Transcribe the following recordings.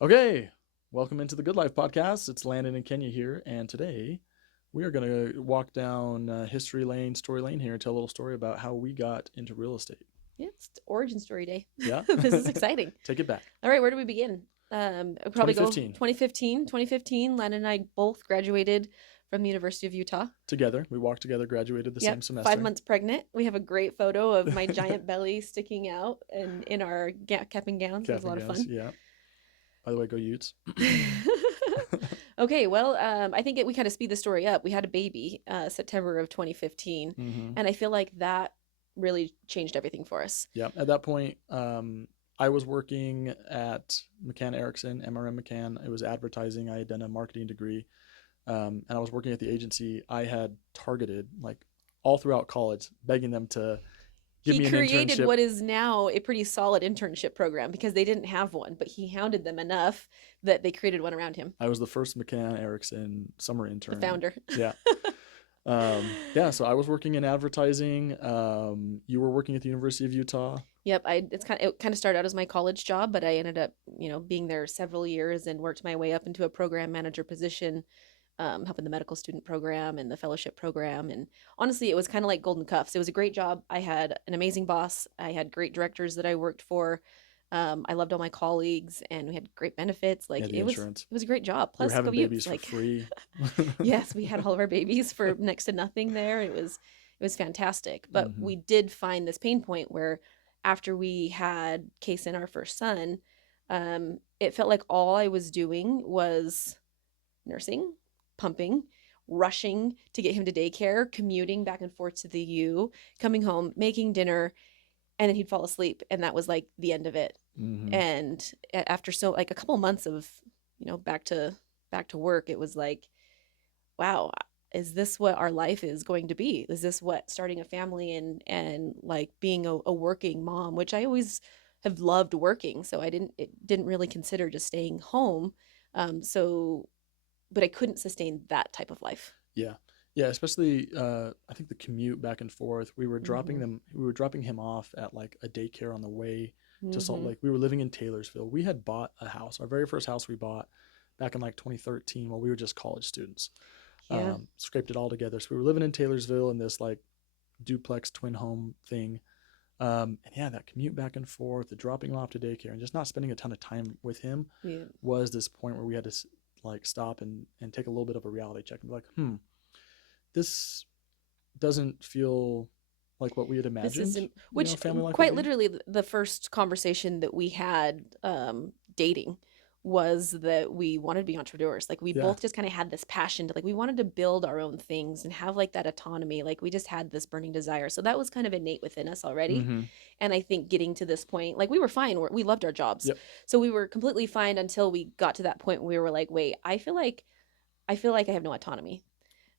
Okay, welcome into the Good Life podcast. It's Landon and Kenya here, and today we are going to walk down history lane, story lane here, and tell a little story about how we got into real estate. Yeah, it's origin story day. Yeah, This is exciting. take it back. All right, where do we begin? I'll probably go 2015. 2015. 2015, Landon and I both graduated from the University of Utah. Together, we walked together, graduated the same Yep, 5 months semester. pregnant. We have a great photo of my giant belly sticking out and in our cap and gowns. It was Cap a and lot of gowns, fun. yeah. By the way, go Utes. Okay, well, I think we kind of speed the story up. We had a baby September of 2015, Mm-hmm. and I feel like that really changed everything for us. Yeah, at that point, I was working at McCann Erickson, MRM McCann. It was advertising. I had done a marketing degree. And I was working at the agency. I had targeted like all throughout college, begging them to give He me an created internship. what is now a pretty solid internship program because they didn't have one, but he hounded them enough that they created one around him. I was the first McCann Erickson summer The intern. founder. Yeah. Yeah. So I was working in advertising. You were working at the University of Utah. Yep, it kind of started out as my college job, but I ended up, being there several years and worked my way up into a program manager position, helping the medical student program and the fellowship program. And honestly, it was kind of like golden cuffs. It was a great job. I had an amazing boss. I had great directors that I worked for. I loved all my colleagues, and we had great benefits. Yeah, Like the insurance. it was a great job. We were Plus having babies commutes. for Like free. yes, we had all of our babies for next to nothing there. It was fantastic. But Hmm. we did find this pain point where after we had Kason, our first son, it felt like all I was doing was nursing, pumping, rushing to get him to daycare, commuting back and forth to the U, coming home, making dinner, and then he'd fall asleep, and that was like the end of it. Hmm. And after like a couple months of back to work, it was like, wow, is this what our life is going to be? Is this what starting a family and like being a working mom, which I always have loved working, so I didn't really consider just staying home. So but I couldn't sustain that type of life. Yeah. Yeah, especially I think the commute back and forth. Mm-hmm. We were dropping him off at like a daycare on the way to Salt Mm-hmm. Lake. We were living in Taylorsville. We had bought a house, our very first house we bought back in like 2013 while we were just college students. Yeah. Scraped it all together. So we were living in Taylorsville in this like duplex twin home thing. And yeah, that commute back and forth, the dropping him off to daycare, and just not spending a ton of time with him Yeah. was this point where we had to like stop and take a little bit of a reality check and be like, this doesn't feel like what we had This imagined, isn't, which family life would quite be. literally the first conversation that we had dating was that we wanted to be entrepreneurs. Like we Yeah. both just kind of had this passion to, like, we wanted to build our own things and have like that autonomy. Like we just had this burning desire. So that was kind of innate within us already. Mm-hmm. And I think getting to this point, like we were fine. We loved our jobs. Yep. So we were completely fine until we got to that point where we were like, wait, I feel like I have no autonomy.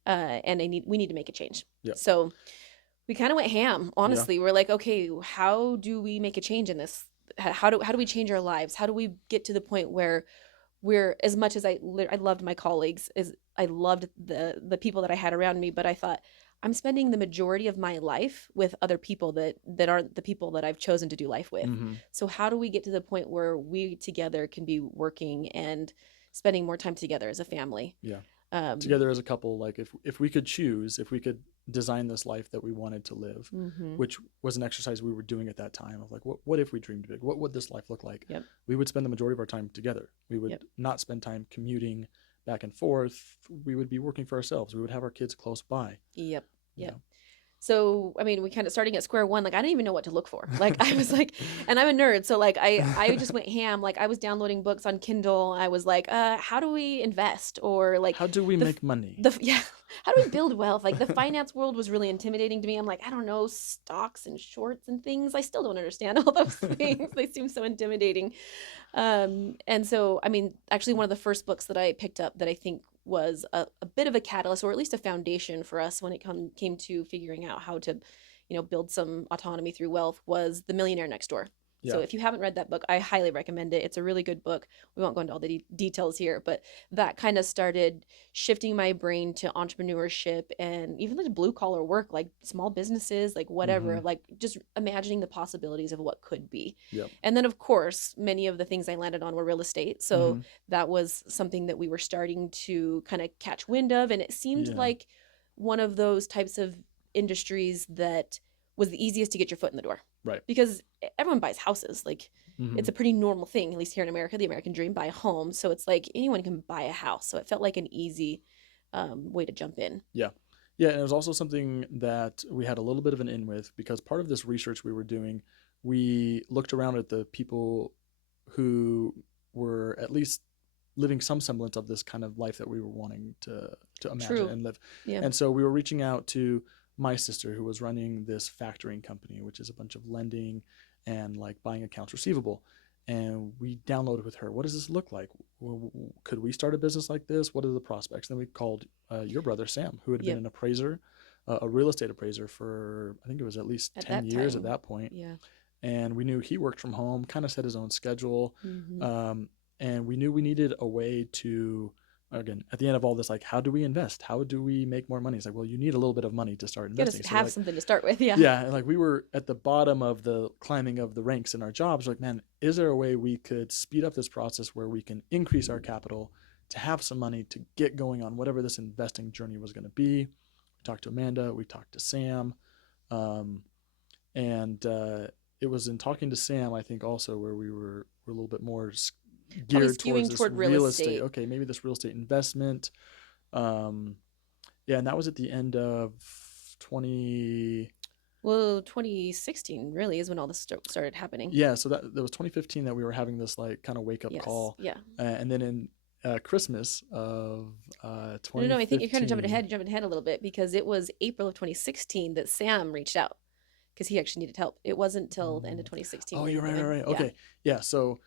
And we need to make a change. Yep. So we kind of went ham, Yeah. honestly. We're like, okay, how do we make a change in this? How do we change our lives? How do we get to the point where we're, as much as I loved my colleagues, as I loved the people that I had around me, but I thought I'm spending the majority of my life with other people that aren't the people that I've chosen to do life with. Mm-hmm. So how do we get to the point where we together can be working and spending more time together as a family? Yeah. Um, Together as a couple, like if we could choose, if we could design this life that we wanted to live, mhm. which was an exercise we were doing at that time of like, what if we dreamed big? What would this life look like? Yep. We would spend the majority of our time together. We would Yep. not spend time commuting back and forth. We would be working for ourselves. We would have our kids close by. Yep. You Yep. know. So, I mean, we kind of starting at square one. Like, I didn't even know what to look for. Like, I was like, and I'm a nerd. So like, I just went ham. Like I was downloading books on Kindle. I was like, how do we invest? Or like How do we the, make money? yeah, how do we build wealth? Like the finance world was really intimidating to me. I'm like, I don't know, stocks and shorts and things. I still don't understand all those things. They seem so intimidating. And so, I mean, actually one of the first books that I picked up that I think was a bit of a catalyst, or at least a foundation for us when it came to figuring out how to, build some autonomy through wealth, was The Millionaire Next Door. So Yeah. if you haven't read that book, I highly recommend it. It's a really good book. We won't go into all the details here, but that kind of started shifting my brain to entrepreneurship and even like blue collar work, like small businesses, like Mm-hmm. whatever, like just imagining the possibilities of what could be. Yep. And then, of course, many of the things I landed on were real estate. So Mm-hmm. that was something that we were starting to kind of catch wind of. And it seemed Yeah. like one of those types of industries that was the easiest to get your foot in the door Right. because everyone buys houses. Like Mm-hmm. it's a pretty normal thing, at least here in America, the American dream, buy a home. So it's like anyone can buy a house. So it felt like an easy way to jump in. Yeah. Yeah. And it was also something that we had a little bit of an in with because part of this research we were doing, we looked around at the people who were at least living some semblance of this kind of life that we were wanting to imagine True. and live. Yeah. And so we were reaching out to my sister who was running this factoring company, which is a bunch of lending and like buying accounts receivable. And we downloaded with her, what does this look like? Could we start a business like this? What are the prospects? Then we called your brother Sam, who had been Yep. an appraiser, a real estate appraiser for I think it was at least At 10 that years at time. that point. Yeah. And we knew he worked from home, kind of set his own schedule. Mm-hmm. Um, and we knew we needed a way to, again, at the end of all this, like, how do we invest? How do we make more money? It's like, well, you need a little bit of money to start Got investing. to So, have like, something to start with. Yeah. yeah, and like we were at the bottom of the climbing of the ranks in our jobs. Like, man, is there a way we could speed up this process where we can increase our capital to have some money to get going on whatever this investing journey was going to be? We talked to Amanda, we talked to Sam, um, and it was in talking to Sam, I think, also where we were a little bit more Probably geared towards skewing this toward real real estate. estate. Okay, maybe this real estate investment. Um, yeah, and that was at the end of 20. Well, 2016 really is when all this started happening. Yeah, so that was 2015 that we were having this like kind of wake up Yes. call, Yeah. and then in Christmas of No, no, no. I think you're kind of jumping 2015. ahead. You're jumping ahead a little bit because it was April of 2016 that Sam reached out because he actually needed help. It wasn't till the end of 2016 Oh, when, you're right, right, right. yeah. Okay, yeah. So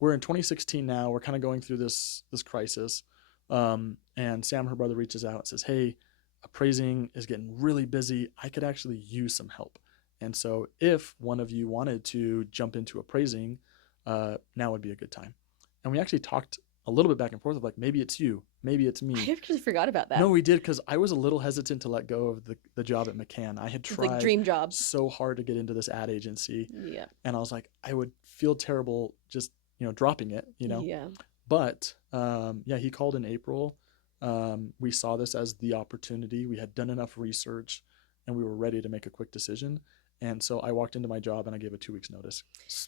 we're in 2016 now. We're kind of going through this crisis, and Sam, her brother, reaches out and says, "Hey, appraising is getting really busy. I could actually use some help. And so, if one of you wanted to jump into appraising, now would be a good time." And we actually talked a little bit back and forth of like, maybe it's you, maybe it's I me. actually forgot about No, that. we did because I was a little hesitant to let go of the job at McCann. I had It's like tried dream job. so hard to get into this ad agency, Yeah. and I was like, I would feel terrible just dropping it. Yeah. But yeah, he called in April. We saw this as the opportunity. We had done enough research, and we were ready to make a quick decision. And so I walked into my job and I gave a 2 weeks notice,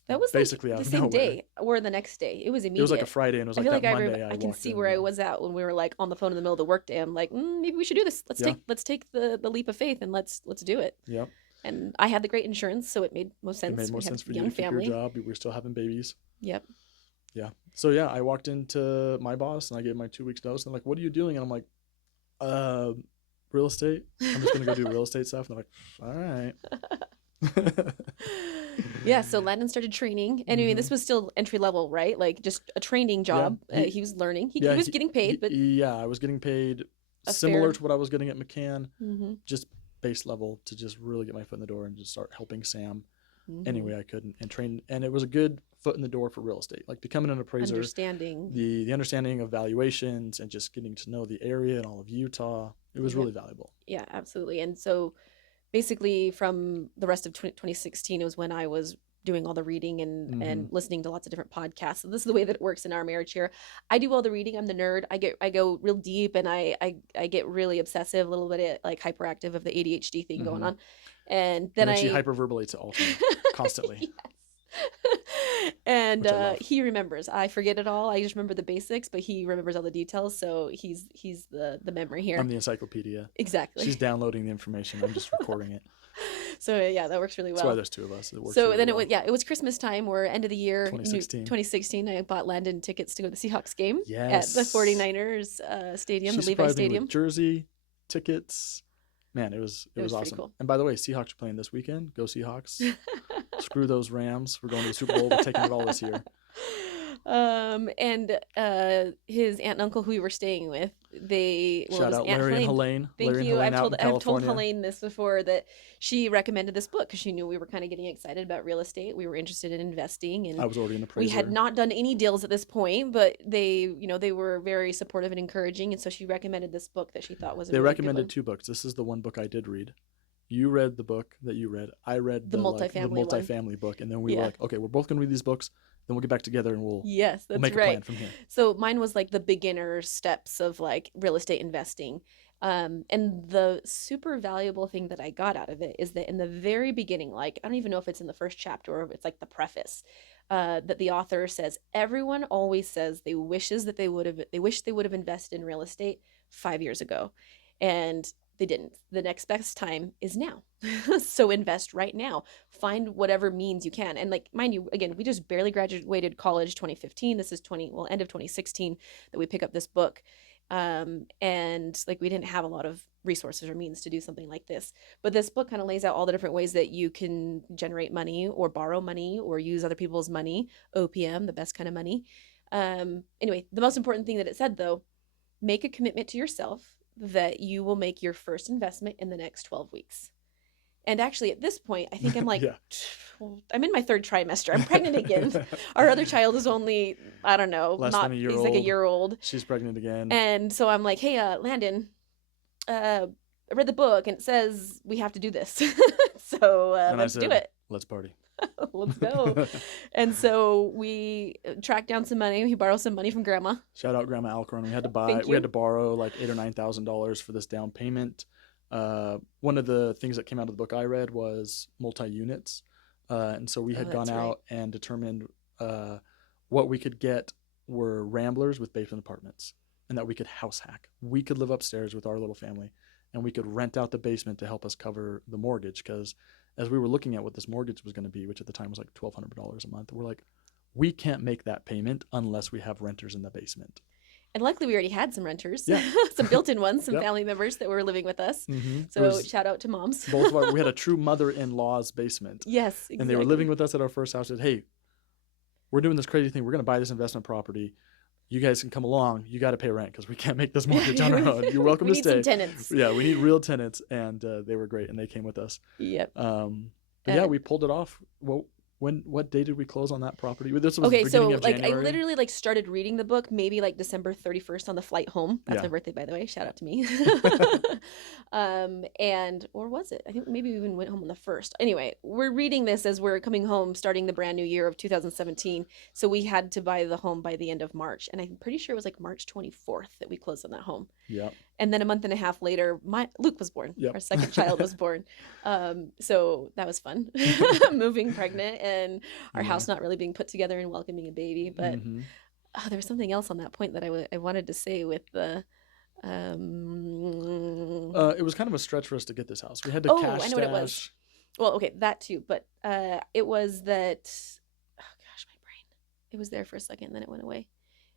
That was like basically out the of same nowhere. day or the next day. It was It was like a immediate. Friday, and it was I like feel that like Monday I I can walked see in. where I Yeah, was at when we were like on the phone in the middle of the workday. I'm like, maybe we should do this. yeah, Let's take the leap of faith and let's do it. yep. And I had the great insurance, so it made most It made sense. more We had sense for a you young to keep your family. job. We were still having babies. Yep. Yeah. So yeah, I walked into my boss and I gave my 2 weeks notice. And they're like, "What are you doing?" And I'm like, "Uh, real estate. I'm just gonna go do real estate stuff." And they're like, "All right." Yeah, so Landon started training. And I mean, Hmm. this was still entry level, right? Like just a training Yeah. job. He was learning. He Yeah. was getting paid, but Yeah. I was getting paid a similar fair. to what I was getting at McCann, Hmm. just base level to just really get my foot in the door and just start helping Sam any Hmm. way I could and train. And it was a good foot in the door for real estate, like becoming an appraiser, Understanding. the understanding of valuations and just getting to know the area and all of Utah. It was Yep. really valuable. Yeah, absolutely. And so basically from the rest of 2016 it was when I was doing all the reading Hmm. and listening to lots of different podcasts. So this is the way that it works in our marriage here. I do all the reading. I'm the nerd. I go real deep and I get really obsessive, a little bit like hyperactive of the ADHD thing going Hmm. on. And And then then she I hyperverbolates it also constantly, yes. And which I love. he remembers. I forget it all. I just remember the basics, but he remembers all the details. So he's the memory I'm here. the encyclopedia. She's Exactly. downloading the information. I'm just recording it. So yeah, that works really That's why well. there's two of us. It works So really then it was, well. yeah, it was Christmas time or end of the year, 2016. 2016. I bought Landon tickets to go to the Seahawks game at the Yes. 49ers stadium, She the Levi surprised me with Stadium. jersey, tickets. Man, it was It was pretty awesome. cool. And by the way, Seahawks are playing this weekend. Go Seahawks. Screw those Rams. We're going to the Super Bowl. We're taking it all this year. And his aunt and uncle who we were staying with, it Shout was out Aunt Larry and Helene. Helene. Thank Larry and you. Helene out in I've told California. Helene this before, that she recommended this book because she knew we were kind of getting excited about real estate. We were interested in investing, I and was already an we had appraiser. not done any deals at this point, but they were very supportive and encouraging, and so she recommended this book that she thought was a They really good recommended one. two books. This is the one book I did read. You read the book that you read. I read The the multifamily one. multifamily book, and then we were Yeah. like, okay, we're both gonna read these books. Then we'll get back together and Yes, we'll that's make a plan right. from here. So mine was like the beginner steps of like real estate investing. And the super valuable thing that I got out of it is that in the very beginning, like I don't even know if it's in the first chapter or if it's like the preface, that the author says everyone always says they wish they would have invested in real estate 5 years ago, and they didn't. The next best time is now. So invest right now. Find whatever means you can. And like, mind you, again, we just barely graduated college 2015. This is end of 2016 that we pick up this book. And like we didn't have a lot of resources or means to do something like this. But this book kind of lays out all the different ways that you can generate money or borrow money or use other people's money, OPM, the best kind of money. Anyway, the most important thing that it said though, make a commitment to yourself that you will make your first investment in the next 12 weeks. And actually, at this point, I think I'm like, Yeah. I'm in my third trimester. I'm pregnant again. Our other child is only, I don't know, Less than not, a year he's like a old. year old. She's pregnant again. And so I'm like, hey, Landon, I read the book and it says we have to do this. So And I let's do said, it. let's party. Let's go. And so we tracked down some money. We borrowed some money from grandma. Shout out Grandma Alcorn. Thank We had you. to borrow like $8,000 or $9,000 for this down payment. One of the things that came out of the book I read was multi-units. And so we Oh, had gone that's right. out and determined what we could get were ramblers with basement apartments, and that we could house hack. We could live upstairs with our little family, and we could rent out the basement to help us cover the mortgage. Because as we were looking at what this mortgage was going to be, which at the time was like $1,200 a month, we're like, we can't make that payment unless we have renters in the basement. And luckily, we already had some renters, Yeah. some built-in ones, some Yep. family members that were living with us. It So was shout out to moms. both of our. We had a true mother-in-law's basement, Yes, and they were living exactly. with us at our first house. Said, "Hey, we're doing this crazy thing. We're going to buy this investment property. You guys can come along. You got to pay rent because we can't make this mortgage on our own. You're welcome We to need some stay." tenants. Yeah, we need real tenants, and they were great, and they came with us. Yep. But yeah, we pulled it off. Well, what day did we close on that property? This was Okay, so beginning of like I January. literally like started reading the book maybe like December 31st on the flight home. That's Yeah. my birthday, by the way. Shout out to me. And or was it? I think maybe we even went home on the first. Anyway, we're reading this as we're coming home, starting the brand new year of 2017. So we had to buy the home by the end of March, and I'm pretty sure it was like March 24th that we closed on that home. Yep. And then a month and a half later, Luke was born. Yep. Our second child was born. So that was fun, moving pregnant and our house not really being put together and welcoming a baby. But there was something else on that point that I wanted to say with the. It was kind of a stretch for us to get this house. We had to Oh, cash I know what it was. stash. Well, okay, that too. But it was that. Oh gosh, my brain. It was there for a second, and then it went away.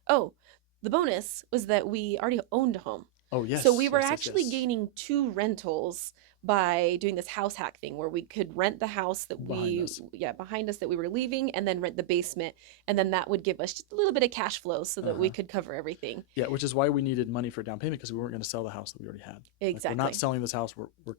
Oh, the bonus was that we already owned a home. Oh yes. So we were yes, actually yes. gaining 2 rentals by doing this house hack thing where we could rent the house that behind us that we were leaving, and then rent the basement, and then that would give us just a little bit of cash flow so that we could cover everything. Yeah, which is why we needed money for down payment, because we weren't going to sell the house that we already had. Exactly. Like, we're not selling this house. We're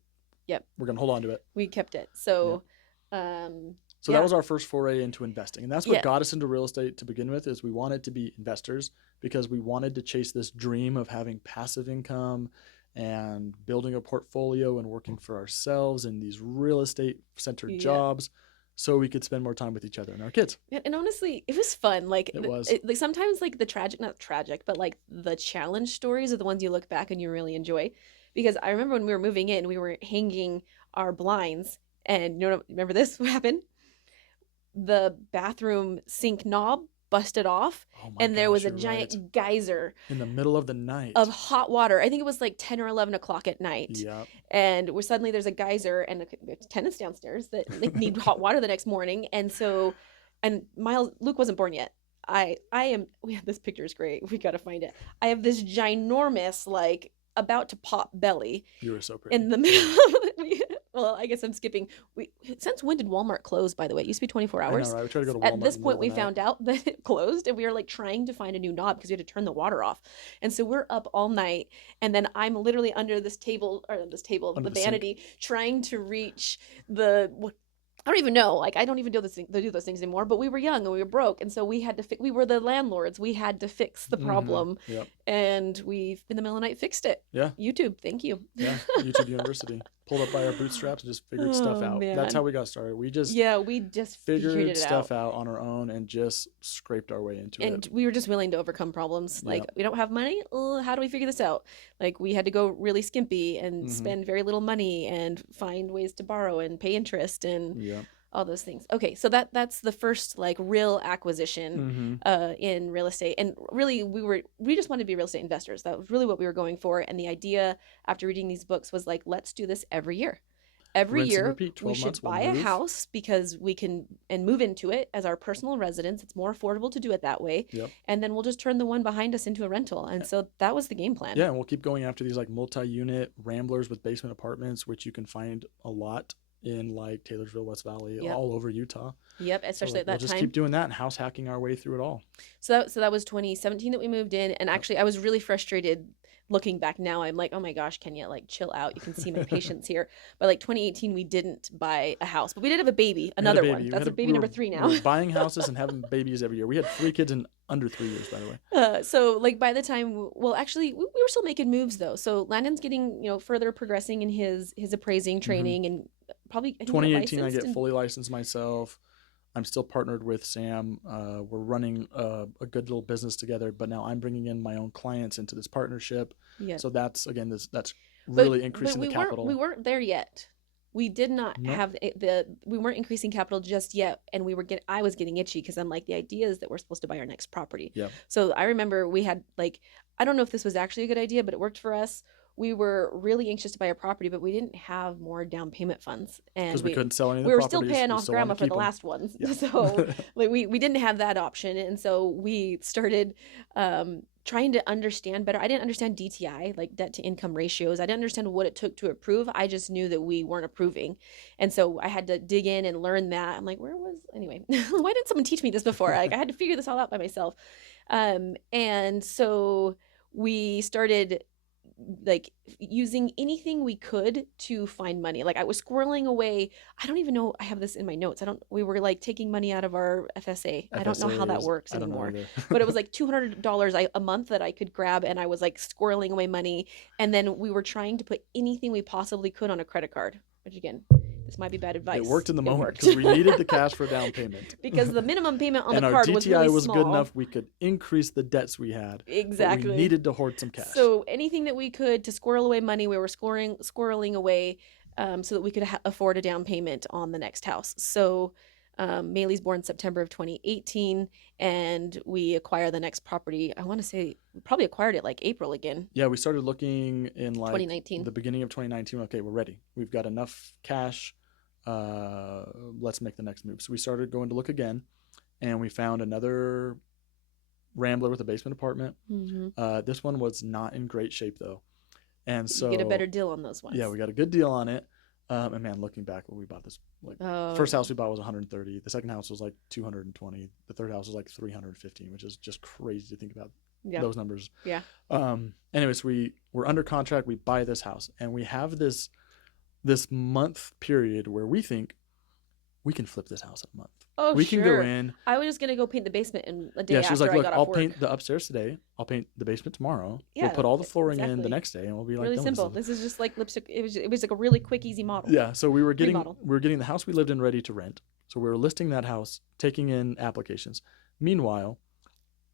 Yep. We're going to hold on to it. We kept it. So So that was our first foray into investing. And that's what Yeah. got us into real estate to begin with, is we wanted to be investors because we wanted to chase this dream of having passive income and building a portfolio and working for ourselves in these real estate centered Yeah. jobs so we could spend more time with each other and our kids. And honestly, it was fun. Like It was. like sometimes like the not tragic, but like the challenge stories are the ones you look back and you really enjoy. Because I remember when we were moving in, we were hanging our blinds, and remember this? What happened? The bathroom sink knob busted off, Oh my and there gosh, was a you're giant right. geyser In the middle of the night. of hot water. I think it was like 10 or 11 o'clock at night. Yeah. And we're suddenly there's a geyser and tenants downstairs that like need hot water the next morning. And so, and Luke wasn't born yet. This picture is great. We got to find it. I have this ginormous, like about to pop belly You were so pretty. in the middle of it. Well, I guess I'm skipping. We since when did Walmart close, by the way? It used to be 24 I know, hours. right? We try to go to At Walmart this in the middle point, of we the night. found out that it closed and we were like trying to find a new knob because we had to turn the water off. And so we're up all night. And then I'm literally under this table, or this table, Under the the sink. vanity, trying to reach the I don't even know. Like I don't even do do those things anymore. But we were young and we were broke, and so we had to. We were the landlords. We had to fix the Mm-hmm. problem, Yep. and we in the middle of the night fixed it. Yeah. YouTube, thank you. Yeah. YouTube University. Pulled up by our bootstraps and just figured stuff Oh out. That's how man, we got started. We just yeah, we just figured figured it stuff out. out on our own and just scraped our way into it. And we were just willing to overcome problems. Like Yep. we don't have money. How do we figure this out? Like we had to go really skimpy and Mm-hmm. spend very little money and find ways to borrow and pay interest and Yep. all those things. Okay, so that's the first like real acquisition Mm-hmm. in real estate. And really we just wanted to be real estate investors. That was really what we were going for. And the idea after reading these books was like, let's do this every year. Every Rinse and year repeat. we 12 should months. We'll buy a move. house because we can and move into it as our personal residence. It's more affordable to do it that way. Yep. And then we'll just turn the one behind us into a rental. And so that was the game plan. Yeah, and we'll keep going after these like multi-unit ramblers with basement apartments, which you can find a lot in like Taylorsville, West Valley, Yep. all over Utah. Yep, So especially like, at that we'll just time. keep doing that and house hacking our way through it all. So that was 2017 that we moved in, and actually I was really frustrated looking back now. I'm like, oh my gosh, Kenya, like chill out. You can see my patience here. But like 2018, we didn't buy a house, but we did have a baby, We had a another baby. one. We That's had a baby number 3 we now. were buying houses and having babies every year. We had 3 kids in under 3 years, by the way. So like by the time, well, actually we were still making moves though. So Landon's getting, further progressing in his appraising Mm-hmm. training, and probably I think 2018, I licensed get fully licensed myself. I'm still partnered with Sam. We're running a good little business together, but now I'm bringing in my own clients into this partnership. yeah. So that's again, that's But really increasing the capital. we weren't there yet. We did not Nope. have we weren't increasing capital just yet, and I was getting itchy because I'm like, the idea is that we're supposed to buy our next property. Yeah. So I remember we had like, I don't know if this was actually a good idea, but it worked for us. We were really anxious to buy a property, but we didn't have more down payment funds, and Because we couldn't sell any of the we were still properties. paying We off still wanted grandma to for keep the them. last ones. Yeah. So like we didn't have that option, and so we started trying to understand better. I didn't understand DTI, like debt to income ratios. I didn't understand what it took to approve. I just knew that we weren't approving, and so I had to dig in and learn that. I'm like, anyway? Why didn't someone teach me this before? Like I had to figure this all out by myself, and so we started like using anything we could to find money. Like I was squirreling away. I don't even know. I have this in my notes. We were like taking money out of our FSA. I don't know how that works I don't know anymore, either. but it was like $200 a month that I could grab, and I was like squirreling away money. And then we were trying to put anything we possibly could on a credit card, which again, this might be bad advice. It worked in the moment worked. because we needed the cash for down payment. Because the minimum payment on and the our card DTI was really was small. good enough. We could increase the debts we had. Exactly. But we needed to hoard some cash. So anything that we could to squirrel away money, we were squirreling away so that we could afford a down payment on the next house. So Maylee's born September of 2018, and we acquire the next property. I want to say we probably acquired it like April again. Yeah, we started looking in like 2019. the beginning of 2019. Okay, we're ready. We've got enough cash. Let's make the next move. So we started going to look again, and we found another rambler with a basement apartment. Mm-hmm. This one was not in great shape though, and so you get a better deal on those ones. Yeah, we got a good deal on it. And man, looking back when we bought this, like first house we bought was 130. The second house was like 220. The third house was like 315, which is just crazy to think about those numbers. Yeah. Anyways, we're under contract. We buy this house, and we have this month period where we think we can flip this house in a month. Oh, we sure. can go in. I was just gonna go paint the basement in a day. Yeah, she was like, after I "Look, got off I'll work. paint the upstairs today. I'll paint the basement tomorrow. Yeah, we'll put all the flooring in exactly. the next day, and we'll be like really done with simple. This is just like lipstick. It was like a really quick, easy model. Yeah, so we were getting Remodel. the house we lived in ready to rent. So we were listing that house, taking in applications. Meanwhile,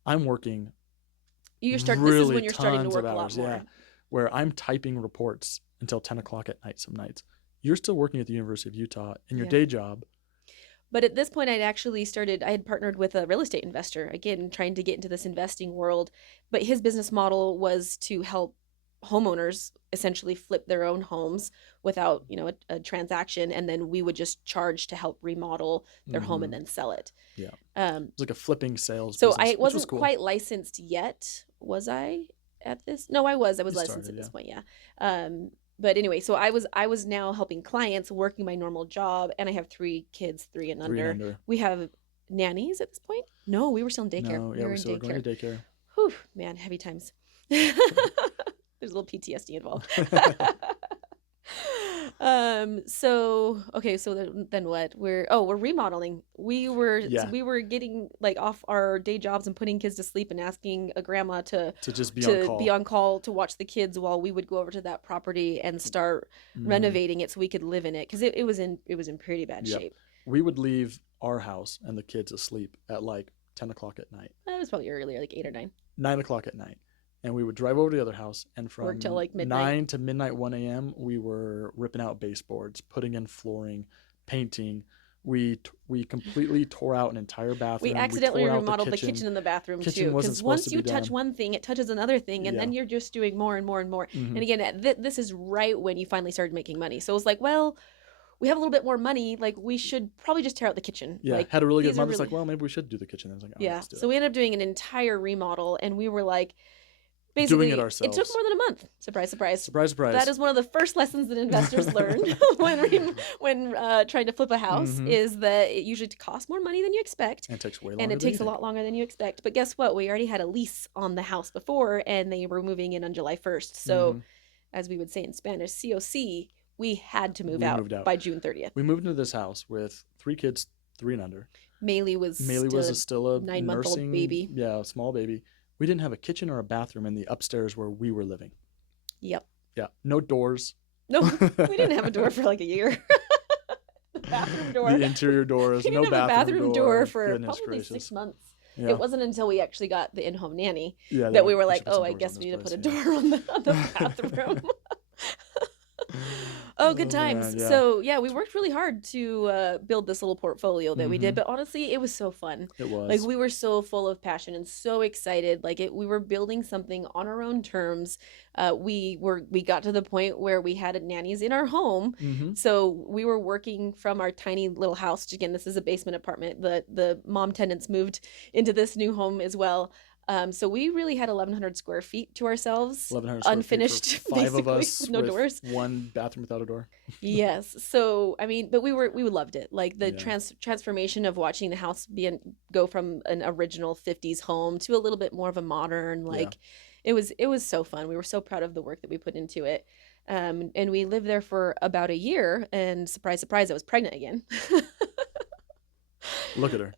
I'm working. This is when you're starting to work a lot more. Yeah, where I'm typing reports until 10 o'clock at night some nights. You're still working at the University of Utah in your day job. But at this point, I had partnered with a real estate investor, again, trying to get into this investing world. But his business model was to help homeowners essentially flip their own homes without, a transaction. And then we would just charge to help remodel their home and then sell it. Yeah. It's like a flipping sales so business, I wasn't was cool. quite licensed yet. Was I at this? No, I was. I was licensed started, at this point, yeah. but anyway, so I was now helping clients, working my normal job, and I have 3 kids, 3 and 3 and under. under. We have nannies at this point. No, we were still in daycare. No, We yeah, were we in still were going daycare. to daycare. Whew, man, heavy times. There's a little PTSD involved. So okay, so then what? We're remodeling. Yeah, We were getting like off our day jobs and putting kids to sleep and asking a grandma to just be on to be call. on call to watch the kids while we would go over to that property and start Hmm. renovating it so we could live in it because it was in pretty bad Yep. shape. We would leave our house and the kids asleep at like 10 o'clock at night, It was probably earlier, like 8 or 9. 9 o'clock at night. And we would drive over to the other house. And Work till from like midnight. 9 to midnight, 1 a.m., we were ripping out baseboards, putting in flooring, painting. We completely tore out an entire We bathroom. We accidentally tore out the remodeled the kitchen. kitchen and the bathroom Kitchen too, wasn't because supposed once to you be touch done. one thing, it touches another thing, and Yeah. then you're just doing more and more and more. Hmm. And again, this is right when you finally started making money. So it was like, well, we have a little bit more money. Like we should probably just tear out the kitchen. Yeah. Like Had a really good these are month. It's like, really well, maybe we should do the kitchen. And I was like, all right, yeah. let's do So it. we ended up doing an entire remodel, and we were like, Doing it basically, it took ourselves. more than a month. Surprise, surprise. Surprise, That surprise. is one of the first lessons that investors learn when trying to flip a house Hmm. is that it usually costs more money than you expect, And it takes way and longer it than you takes a think. lot longer than you expect. But guess what? We already had a lease on the house before, and they were moving in on July 1st. So, Hmm. as we would say in Spanish, COC, we had to move We out moved out. by June 30th. We moved into this house with 3 kids, 3 and under. Maylee was Maylee still was a still a 9-month-old nursing, baby. yeah, small baby. We didn't have a kitchen or a bathroom in the upstairs where we were living. Yep. Yeah, no doors. No, we didn't have a door for like a year. The bathroom door. The interior doors, We no didn't have a bathroom door for Goodness probably gracious. 6 months. Yeah, It wasn't until we actually got the in-home nanny yeah. that we were We like, should put oh, some I doors on guess we this need to put a place. Yeah. door on the bathroom. Oh, good Oh man, times. yeah. So yeah, we worked really hard to build this little portfolio that we did, Hmm. but honestly, it was so fun. It Like was. we were so full of passion and so excited. We were building something on our own terms. We got to the point where we had nannies in our home, Hmm. so we were working from our tiny little house. Again, this is a basement apartment. The mom tenants moved into this new home as well. So we really had 1,100 square feet to ourselves, 1,100 square feet for unfinished, 5 of basically, us with no with doors. 1 bathroom without a door. Yes. So I mean, but we loved it. Like the Yeah. transformation of watching the house go from an original 50s home to a little bit more of a modern. Yeah. Like it was so fun. We were so proud of the work that we put into it. And we lived there for about a year. And surprise, surprise, I was pregnant again. Look at her.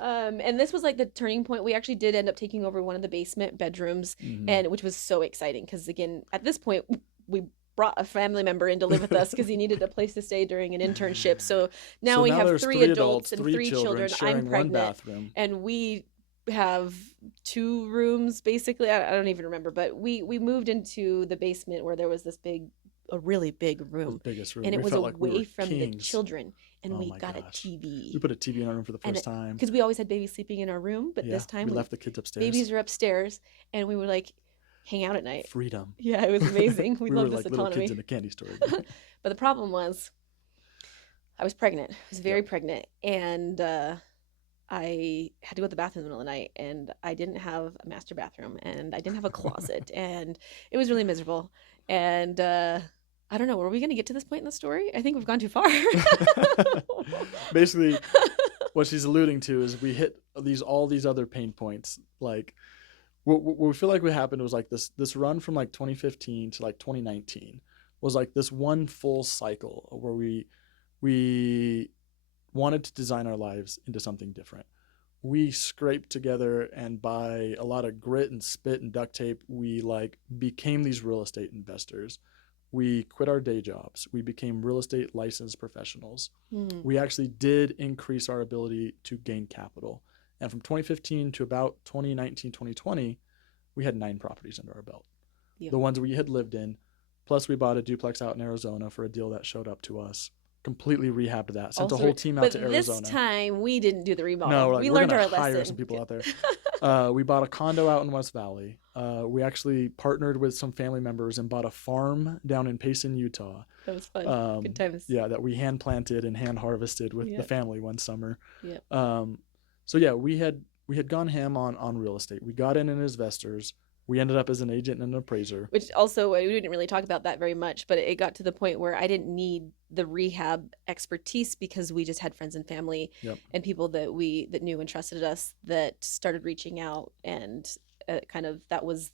Oh, And this was like the turning point. We actually did end up taking over one of the basement bedrooms, yeah. and which was so exciting because again, at this point, we brought a family member in to live with us because he needed a place to stay during an internship. So now So we now have there's 3 3 adults adults, and 3 3 children children. I'm sharing 1 pregnant, bathroom. and we have 2 rooms basically. I don't even remember, but we moved into the basement where there was a really big The room, biggest room. and it We was felt like we away were from the kings. children, and Oh we my got a gosh. TV. We put a TV in our room for the And first time. because we always had babies sleeping in our room, but Yeah. this time We left the kids upstairs. babies are upstairs, and we would like hang out at night. Freedom. Yeah, it was amazing. We We were loved like this little kids autonomy. in a candy store. But the problem was, I was pregnant. I was very Yep. pregnant, and I had to go to the bathroom in the middle of the night, and I didn't have a master bathroom, and I didn't have a closet, and it was really miserable. And I don't know. Were we going to get to this point in the story? I think we've gone too far. Basically, what she's alluding to is we hit all these other pain points. Like what we feel like what happened was like this run from like 2015 to like 2019 was like this one full cycle where we wanted to design our lives into something different. We scraped together, and by a lot of grit and spit and duct tape, we like became these real estate investors. We quit our day jobs. We became real estate licensed professionals. Hmm. We actually did increase our ability to gain capital. And from 2015 to about 2019, 2020, we had 9 properties under our belt. Yeah. The ones we had lived in, plus we bought a duplex out in Arizona for a deal that showed up to us. Completely rehabbed that. Sent the Also, whole team out but to this Arizona. time we didn't do the remodel. No, like, we we're learned gonna our hire lesson. some people out there. We bought a condo out in West Valley. We actually partnered with some family members and bought a farm down in Payson, Utah. That was fun. Good times. Yeah, that we hand planted and hand harvested with the Yep. family one summer. Yep. So yeah, we had gone ham on real estate. We got in as investors. We ended up as an agent and an appraiser. Which also, we didn't really talk about that very much, but it got to the point where I didn't need the rehab expertise because we just had friends and family Yep. and people that knew and trusted us that started reaching out, and kind of that was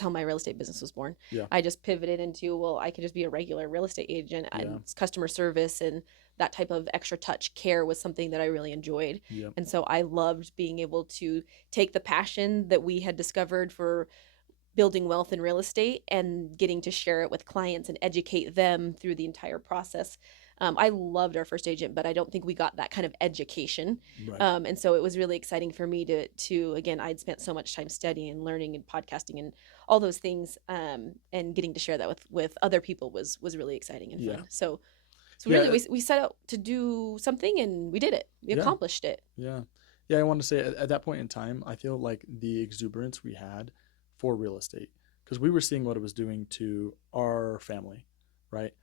how my real estate business was born. Yeah. I just pivoted into, well, I could just be a regular real estate agent, Yeah. and customer service and that type of extra touch care was something that I really enjoyed. Yep. And so I loved being able to take the passion that we had discovered for building wealth in real estate and getting to share it with clients and educate them through the entire process. I loved our first agent, but I don't think we got that kind of education. Right. And so it was really exciting for me to again, I'd spent so much time studying and learning and podcasting and all those things, and getting to share that with other people was really exciting and Yeah. fun. So Yeah. really, we set out to do something and we did it. We Yeah. accomplished it. Yeah. Yeah. I want to say at that point in time, I feel like the exuberance we had for real estate, because we were seeing what it was doing to our family, right?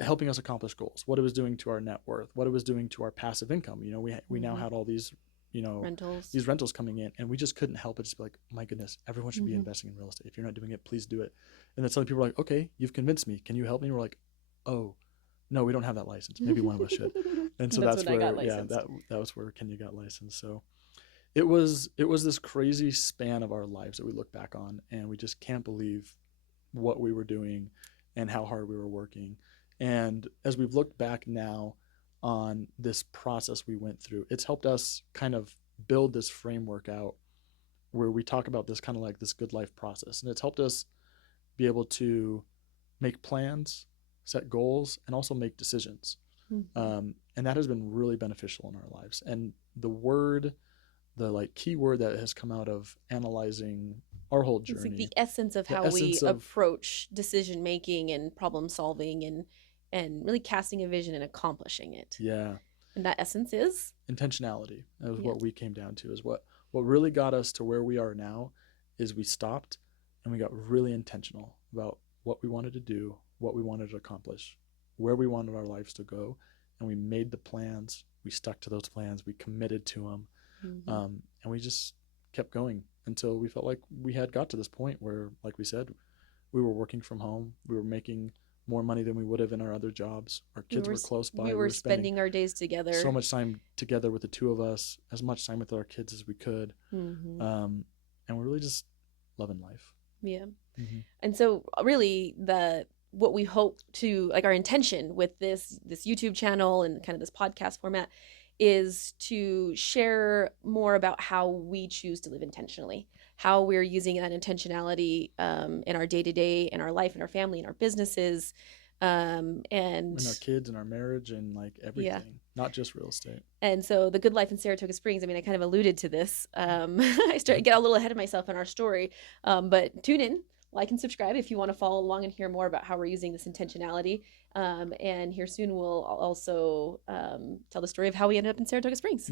Helping us accomplish goals, what it was doing to our net worth, what it was doing to our passive income. You know, we now had all these, you know, Rentals. these rentals coming in, and we just couldn't help but just be like, my goodness, everyone should be investing in real estate. If you're not doing it, please do it. And then some people were like, okay, you've convinced me. Can you help me? And we're like, oh, no, we don't have that license. Maybe one of us should. And so that's when I where, got yeah, licensed. that was where Kenya got licensed. So it was this crazy span of our lives that we look back on, and we just can't believe what we were doing and how hard we were working. And as we've looked back now on this process we went through, it's helped us kind of build this framework out where we talk about this kind of like this good life process. And it's helped us be able to make plans, set goals, and also make decisions. And that has been really beneficial in our lives. And the like key word that has come out of analyzing our whole It's like journey, the essence of the how we essence of, approach decision making and problem solving and really casting a vision and accomplishing it. yeah, And that essence is intentionality. That was yes. what we came down to. Is what really got us to where we are now. Is we stopped and we got really intentional about what we wanted to do, what we wanted to accomplish, where we wanted our lives to go, and we made the plans. We stuck to those plans. We committed to them, and we just kept going until we felt like we had got to this point where, like we said, we were working from home. We were making more money than we would have in our other jobs. Our kids were close by. We were spending our days together. So much time together with the two of us, as much time with our kids as we could. And we're really just loving life. Yeah. And so really what we hope to, like, our intention with this YouTube channel and kind of this podcast format is to share more about how we choose to live intentionally, how we're using that intentionality in our day-to-day, in our life, in our family, in our businesses, and in our kids and our marriage and like everything, not just real estate. And so the good life in Saratoga Springs, I mean, I kind of alluded to this. I started to get a little ahead of myself in our story, but tune in, like and subscribe if you want to follow along and hear more about how we're using this intentionality. And here soon we'll also tell the story of how we ended up in Saratoga Springs.